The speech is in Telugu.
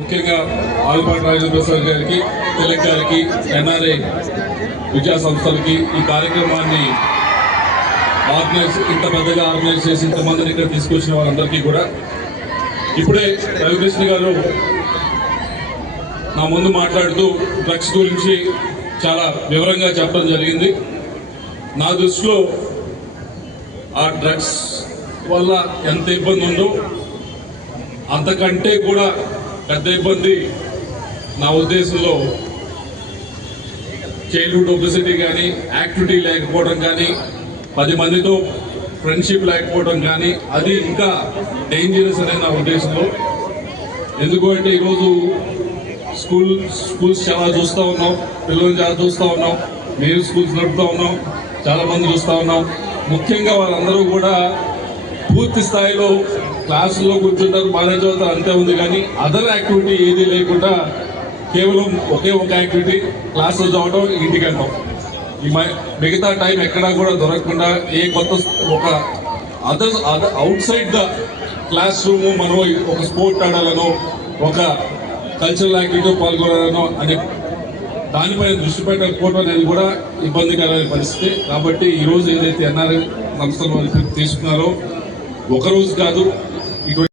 ముఖ్యంగా ఆల్పాటి రాజేంద్ర ప్రసాద్ గారికి తిలక్ గారికి ఎన్ఆర్ఐ విద్యా సంస్థలకి ఈ కార్యక్రమాన్ని ఆర్గనైజ్ ఇంత పెద్దగా ఆర్గనైజ్ చేసి ఇంతమందిని ఇక్కడ తీసుకొచ్చిన వారందరికీ కూడా ఇప్పుడే రవికృష్ణ గారు నా ముందు మాట్లాడుతూ డ్రగ్స్ గురించి చాలా వివరంగా చెప్పడం జరిగింది. నా దృష్టిలో ఆ డ్రగ్స్ వల్ల ఎంత ఇబ్బంది ఉందో అంతకంటే కూడా పెద్ద ఇబ్బంది నా ఉద్దేశంలో చైల్డ్హుడ్ ఒబిసిటీ కానీ యాక్టివిటీ లేకపోవడం కానీ పది మందితో ఫ్రెండ్షిప్ లేకపోవడం కానీ అది ఇంకా డేంజరస్ అనేది నా ఉద్దేశంలో. ఎందుకంటే ఈరోజు స్కూల్ స్కూల్స్ చాలా చూస్తూ ఉన్నాం పిల్లల్ని చాలా చూస్తూ ఉన్నాం మేము స్కూల్స్ నడుపుతూ ఉన్నాం చాలామంది చూస్తూ ఉన్నాం. ముఖ్యంగా వాళ్ళందరూ కూడా పూర్తి స్థాయిలో క్లాసుల్లో కూర్చుంటారు బాగానే చదువుతారు అంతే ఉంది కానీ అదర్ యాక్టివిటీ ఏది లేకుండా కేవలం ఒకే ఒక యాక్టివిటీ క్లాసులో చదవడం ఇంటికి వెళ్ళడం ఈ మిగతా టైం ఎక్కడా కూడా దొరకకుండా ఏ కొత్త ఒక other other outside the classroom మనం ఒక స్పోర్ట్ ఆడాలనో ఒక కల్చరల్ యాక్టివిటీలో పాల్గొనాలనో అనే దానిపైన దృష్టి పెట్టకపోవడం అనేది కూడా ఇబ్బందికరమైన పరిస్థితి. కాబట్టి ఈరోజు ఏదైతే ఎన్ఆర్ఐ సంస్థలు తీసుకున్నారో ఒక రోజు కాదు ఇటువంటి